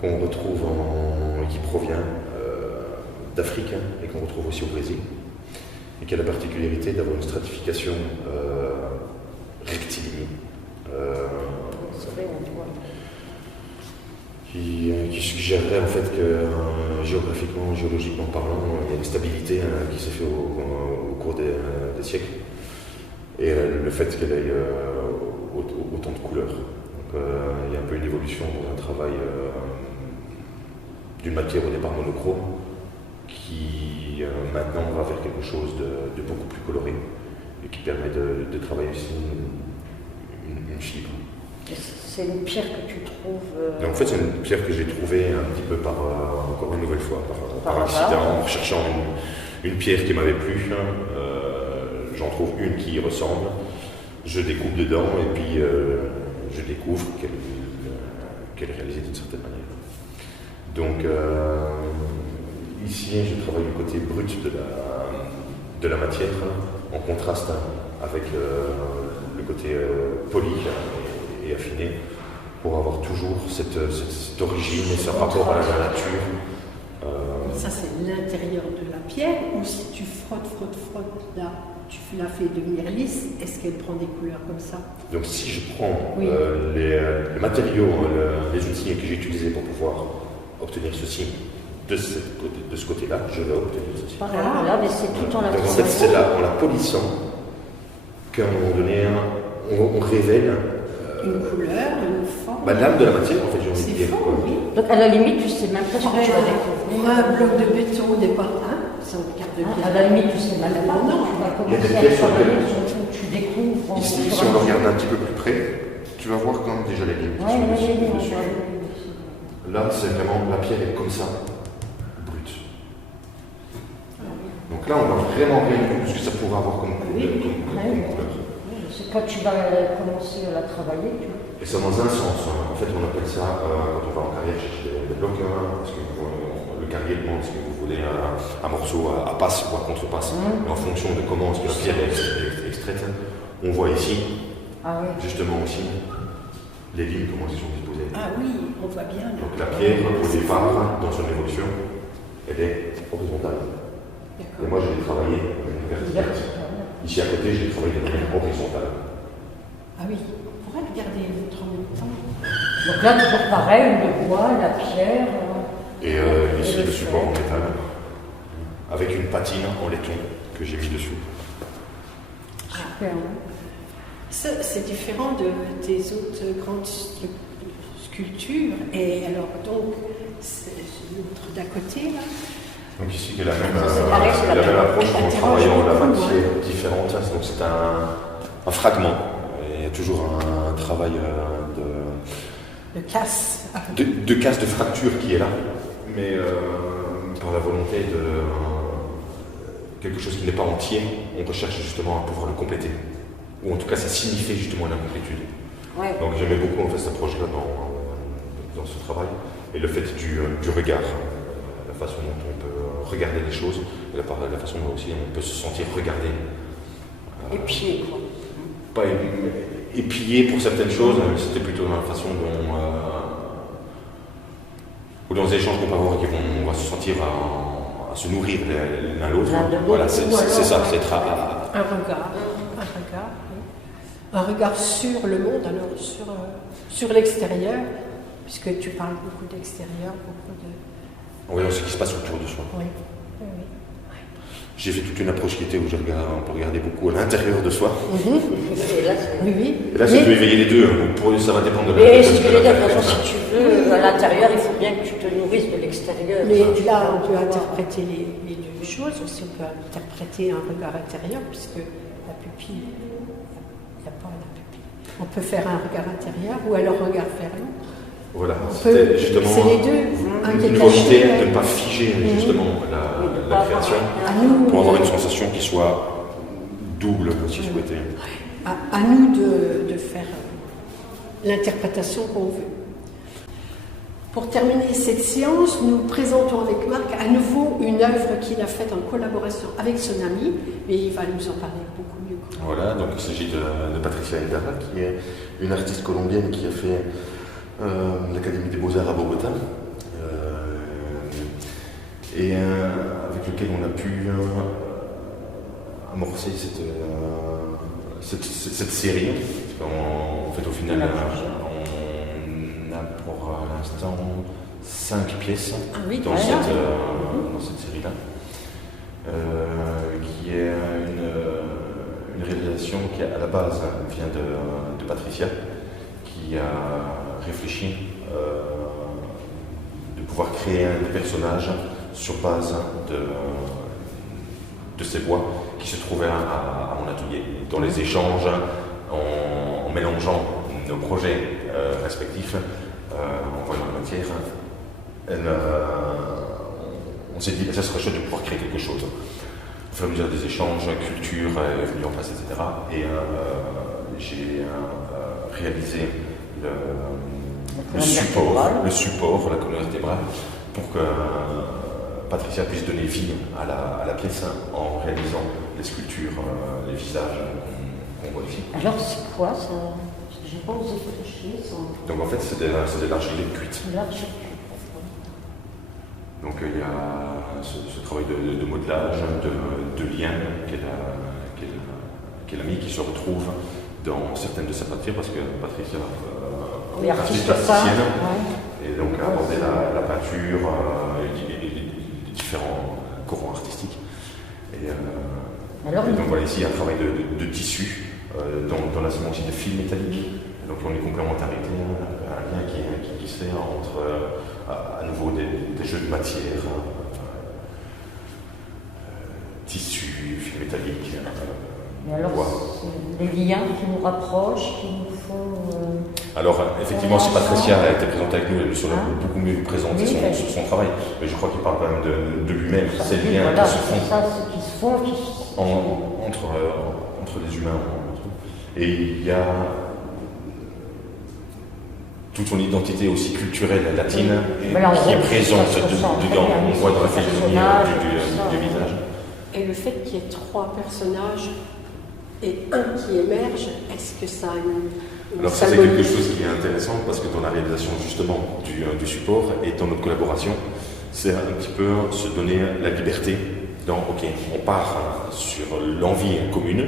qu'on retrouve qui provient d'Afrique et qu'on retrouve aussi au Brésil, et qui a la particularité d'avoir une stratification rectiligne. Qui suggérerait en fait que géographiquement, géologiquement parlant, il y a une stabilité qui s'est faite au cours des siècles, et le fait qu'elle ait autant de couleurs. Donc il y a un peu une évolution dans un travail d'une matière au départ monochrome qui maintenant va vers quelque chose de beaucoup plus coloré et qui permet de travailler aussi une fibre. C'est une pierre que tu trouves... En fait, c'est une pierre que j'ai trouvée un petit peu encore une nouvelle fois, par accident, en recherchant une pierre qui m'avait plu. J'en trouve une qui y ressemble, je découpe dedans et puis je découvre qu'elle est réalisée d'une certaine manière. Donc ici, je travaille le côté brut de la matière, en contraste avec le côté poli et affiné, pour avoir toujours cette origine et ce rapport à la nature. Ça, c'est l'intérieur de la pierre, ou si tu frottes, là, tu la fais devenir lisse, est-ce qu'elle prend des couleurs comme ça? Donc si je prends les matériaux, les outils que j'ai utilisés pour pouvoir obtenir ceci de ce côté-là, je vais obtenir ceci. Pareil, là, mais c'est tout en la Donc en fait, c'est là, en la polissant, qu'à un moment donné, on révèle une couleur, une forme. L'âme de la matière, en fait, j'ai envie de dire. C'est fort, oui. Donc à la limite, tu sais même pas ce que tu vas découvrir. Un bloc de béton au départ, ça on regarde bien. À la limite, tu sais même pas. Non. Tu vas Il y a des commencer à pièces sur travailler lesquelles- sur tout, tu découvres. Ici, si on le regarde un petit peu plus près, tu vas voir quand même déjà les lignes qui sont dessus. Là, c'est vraiment, la pierre est comme ça, brute. Donc là, on voit vraiment rien du tout, parce que ça pourrait avoir comme couleur. C'est quand tu vas commencer à la travailler, tu vois. Et c'est dans un sens. En fait, on appelle ça, quand on va en carrière chercher des blocs, parce que le carrier demande est-ce que vous voulez un morceau à passe ou à contrepasse. Et en fonction de comment est-ce que la pierre est extraite, on voit ici, justement aussi, les lignes, comment elles sont disposées. Ah oui, on voit bien. Donc la pierre, au départ, dans son évolution, elle est horizontale. Et moi, je l'ai travaillé verticale. Ici à côté, je l'ai travaillé de manière horizontale. Ah oui, on pourrait regarder l'autre en même temps. Donc là, toujours pareil, le bois, la pierre. Et ici, le support en métal, avec une patine en laiton que j'ai mis dessus. Super. Ça, c'est différent de tes autres grandes sculptures. Et alors, donc, c'est l'autre d'à côté, là. Donc ici, il y a la même Alex, approche en travaillant la matière différente. Donc c'est un fragment. Il y a toujours un travail de casse. de casse, de fracture qui est là, mais par la volonté de quelque chose qui n'est pas entier, on recherche justement à pouvoir le compléter. Ou en tout cas, ça signifie justement une incomplétude. Ouais. Donc j'aimais beaucoup en fait cette approche-là dans ce travail. Et le fait du regard, la façon dont on peut regarder les choses, et la façon dont aussi on peut se sentir regardé. Épié, quoi. Pas épié pour certaines choses, mais c'était plutôt dans la façon dont dans les échanges qu'on peut avoir, on va se sentir à se nourrir l'un l'autre. Voilà, c'est ça, c'est être un regard, un regard sur le monde, alors sur l'extérieur, puisque tu parles beaucoup d'extérieur, beaucoup de... Oui, ce qui se passe autour de soi. Oui. J'ai fait toute une approche qui était où on peut regarder beaucoup à l'intérieur de soi. Et là, Et là, ça peut éveiller les deux. Ça va dépendre de la mais ce que je veux dire, de toute façon, si tu veux, à l'intérieur, il faut bien que tu te nourrisses de l'extérieur. Mais là, on peut interpréter les deux choses. Aussi, on peut interpréter un regard intérieur, puisque la pupille, il n'y a pas la pupille. On peut faire un regard intérieur ou alors regard vers l'autre. Voilà, c'était justement c'est les deux. Une volonté de ne pas figer justement la création pour avoir une sensation qui soit double, si souhaité. À nous de faire l'interprétation qu'on veut. Pour terminer cette séance, nous présentons avec Marc à nouveau une œuvre qu'il a faite en collaboration avec son ami, mais il va nous en parler beaucoup mieux. Voilà, donc il s'agit de Patricia Endara, qui est une artiste colombienne qui a fait l'Académie des Beaux-Arts à Bogota, et avec lequel on a pu amorcer cette série. En fait, au final, on a pour l'instant 5 pièces dans cette série-là, qui est une réalisation qui, à la base, vient de Patricia, qui a réfléchi de pouvoir créer des personnages sur base de ces voix qui se trouvaient à mon atelier. Dans les échanges, en mélangeant nos projets respectifs, en voyant la matière, on s'est dit que ça serait chouette de pouvoir créer quelque chose. Au fur et à mesure des échanges, culture est venue en place, etc. Et j'ai réalisé le support, la colonne vertébrale, pour que Patricia puisse donner vie à la pièce en réalisant les sculptures, les visages qu'on voit ici. Alors c'est quoi ça? J'ai pas osé toucher ça. Donc en fait c'est de l'argile cuite. Donc il y a ce travail de modelage, de lien qu'elle a mis, qui se retrouve dans certaines de ses peintures, parce que Patricia est artiste plasticienne, et donc a abordé la peinture et les différents courants artistiques. Et donc voilà, ici il y a un travail de tissu, dans la sémantique de fils métalliques. Donc on a une complémentarité, un lien qui se fait entre à nouveau des jeux de matière, tissu, fils métalliques. Mais alors, c'est des liens qui nous rapprochent, qui nous font... Alors, effectivement, si Patricia a été présente avec nous, elle saurait beaucoup mieux nous présenter son travail. Mais je crois qu'il parle quand même de lui-même, ces liens qui se font entre les humains. Et il y a toute son identité aussi culturelle latine qui est présente dedans. On voit dans la physionomie du visage. Et le fait qu'il y ait 3 personnages et un qui émerge, est-ce que ça a une Alors ça c'est quelque chose qui est intéressant, parce que dans la réalisation justement du support et dans notre collaboration, c'est un petit peu se donner la liberté dans ok, on part sur l'envie commune,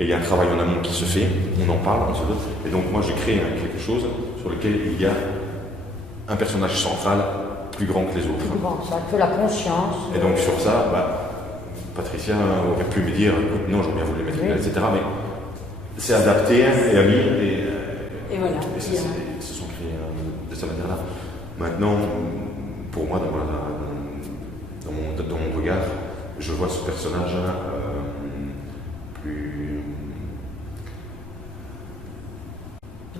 et il y a un travail en amont qui se fait, on en parle, on se donne, et donc moi je crée quelque chose sur lequel il y a un personnage central plus grand que les autres. Plus grand, c'est un peu la conscience. Et donc sur ça, Patricia aurait pu me dire, écoute, non, j'aurais bien voulu le mettre, etc. Mais c'est adapté et ami, et voilà. Et ça, se sont créés de cette manière-là. Maintenant, pour moi, dans mon regard, je vois ce personnage plus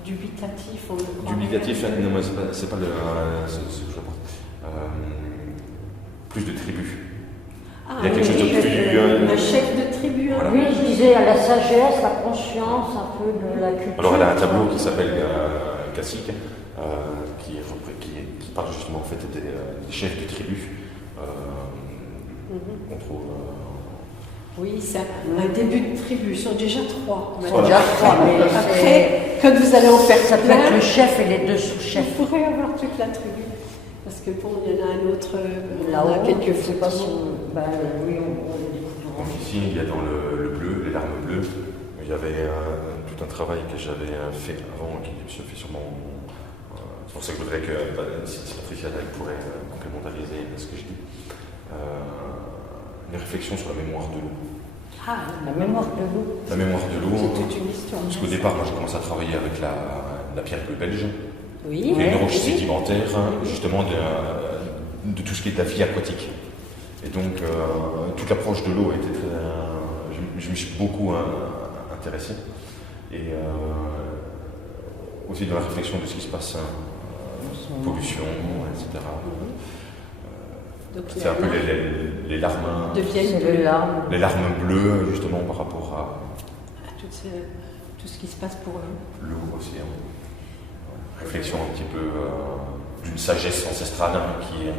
dubitatif. Dubitatif, non, mais c'est pas le. C'est ce que je pense. Plus de tribu. Il y a quelque chose de plus. Un chef de tribu. Voilà. Oui, je disais à la sagesse, la conscience, un peu de la culture. Alors elle a un tableau qui s'appelle Cacique, qui parle justement en fait des chefs de tribu qu'on trouve. Oui, c'est un début de tribu. Ils sont déjà 3. Ils sont déjà 3, mais après, quand vous allez en faire ça peut être le chef et les 2 sous-chefs. Vous pourrez avoir toute la tribu. Parce que bon, il y en a un autre, Là-haut, on a quelques je sais pas si photos. oui, on les découvre. Donc ici, il y a dans le bleu, les larmes bleues, il y avait tout un travail que j'avais fait avant, qui se fait sur mon... c'est pour ça que je voudrais que si Patricia elle pourrait complémentariser ce que je dis. Une réflexion sur la mémoire de l'eau. Ah, La mémoire de l'eau. La mémoire de l'eau, c'est toute une histoire. parce qu'au départ, moi j'ai commencé à travailler avec la pierre bleue belge, Oui, qui est une roche oui. sédimentaire, justement de tout ce qui est de la vie aquatique. Et donc, toute l'approche de l'eau était très... je me suis beaucoup intéressé. Et aussi dans la réflexion de ce qui se passe, pollution, etc. Donc, C'est un peu les larmes, deviennent C'est le larme. les larmes bleues, justement, par rapport à tout ce qui se passe pour eux. l'eau aussi. Réflexion un petit peu d'une sagesse ancestrale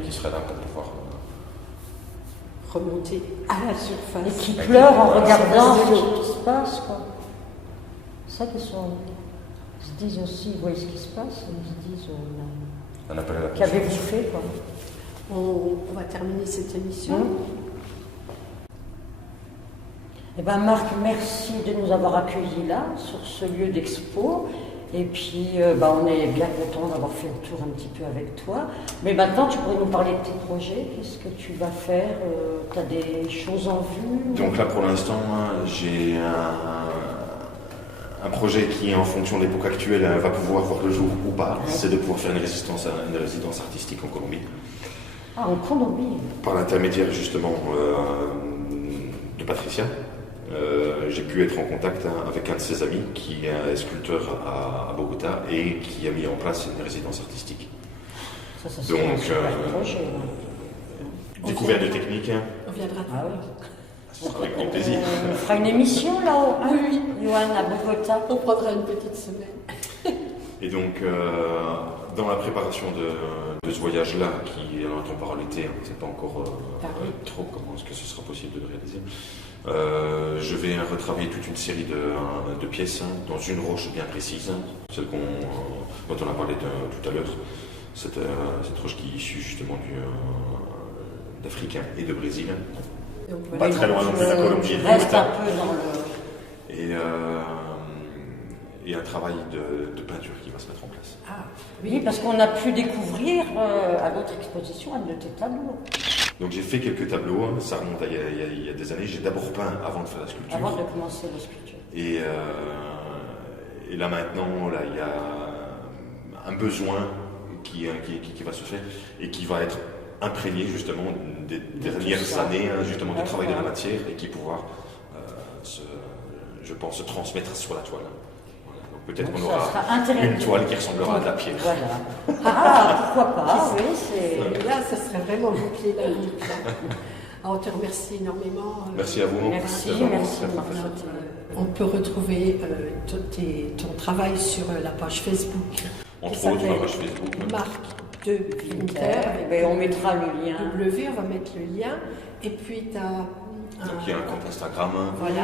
qui serait là pour pouvoir... Remonter à la Et surface. qui pleurent en regardant ce qui se passe, quoi. C'est ça qu'ils sont. Ils se disent aussi, ils voient ce qui se passe, ils se disent, Un appel à la qu'avez-vous conscience. fait, quoi. On va terminer cette émission. Eh bien, Marc, merci de nous avoir accueillis là, sur ce lieu d'expo. Et puis, on est bien content d'avoir fait le tour un petit peu avec toi. Mais maintenant, tu pourrais nous parler de tes projets. Qu'est-ce que tu vas faire? Tu as des choses en vue? Donc là, pour l'instant, j'ai un projet qui, en fonction de l'époque actuelle, va pouvoir voir le jour ou pas. C'est de pouvoir faire une résidence artistique en Colombie. Ah, en Colombie. Par l'intermédiaire, justement, de Patricia. J'ai pu être en contact avec un de ses amis qui est sculpteur à Bogota et qui a mis en place une résidence artistique. Ça serait un Donc, super projet. découverte de techniques, On viendra te Ah voir. oui. ce sera avec grand plaisir. On fera une émission là-haut. Hein, Oui, Johan, à Bogota. On prendra une petite semaine. Et donc, dans la préparation de ce voyage-là, qui entend par l'été, on ne sait pas encore trop comment est-ce que ce sera possible de le réaliser, je vais retravailler toute une série de pièces dans une roche bien précise, celle dont on a parlé tout à l'heure, cette roche qui est issue justement d'Afrique et de Brésil. Donc, Pas très loin non plus de la Colombie et de Reste Bogota. un peu dans le... Et un travail de peinture qui va se mettre en place. Ah, Oui, parce qu'on a pu découvrir à notre exposition un de tes tableaux. Donc j'ai fait quelques tableaux, ça remonte à il y a des années. J'ai d'abord peint avant de faire la sculpture. Avant de commencer la sculpture. Et là maintenant, là, il y a un besoin qui va se faire et qui va être imprégné justement des dernières années, justement du travail de la matière et qui pourra, je pense, se transmettre sur la toile. Voilà. Donc peut-être qu'on aura une toile qui ressemblera à de la pierre. Voilà. Ah, pourquoi pas, oui, c'est... et là, ça serait vraiment boucler la boucle. Alors, on te remercie énormément. Merci à vous. Merci, C'est vraiment merci, très, très Marc. facile. On peut retrouver ton travail sur la page Facebook. Entre qui autres, la s'appelle page Facebook. Marc de Winter. Ben, on mettra le lien. W, on va mettre le lien. Et puis, tu as. Donc il y a un compte Instagram. Voilà.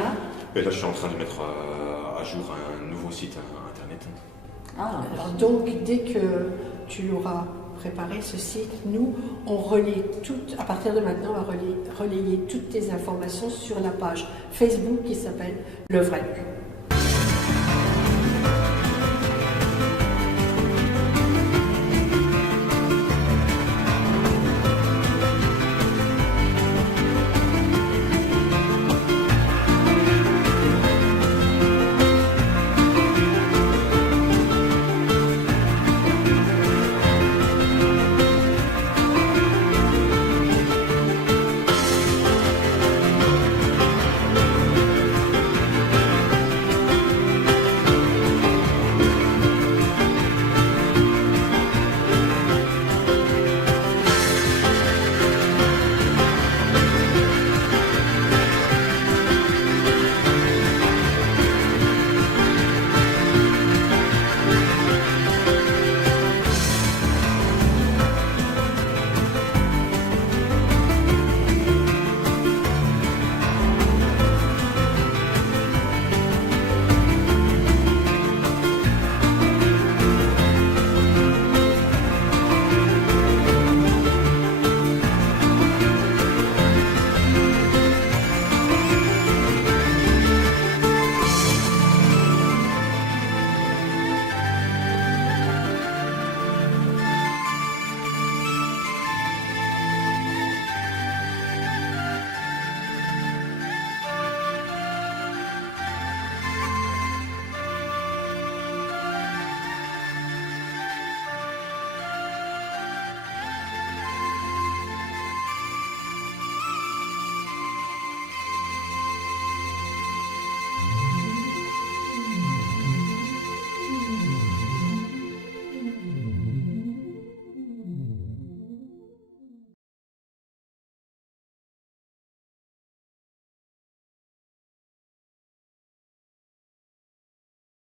Et là, je suis en train de mettre à jour un nouveau site internet. Ah, Alors, donc, dès que tu l'auras préparé, ce site, nous, on relaie toutes, à partir de maintenant, on va relayer toutes tes informations sur la page Facebook qui s'appelle Le Vrai Nu.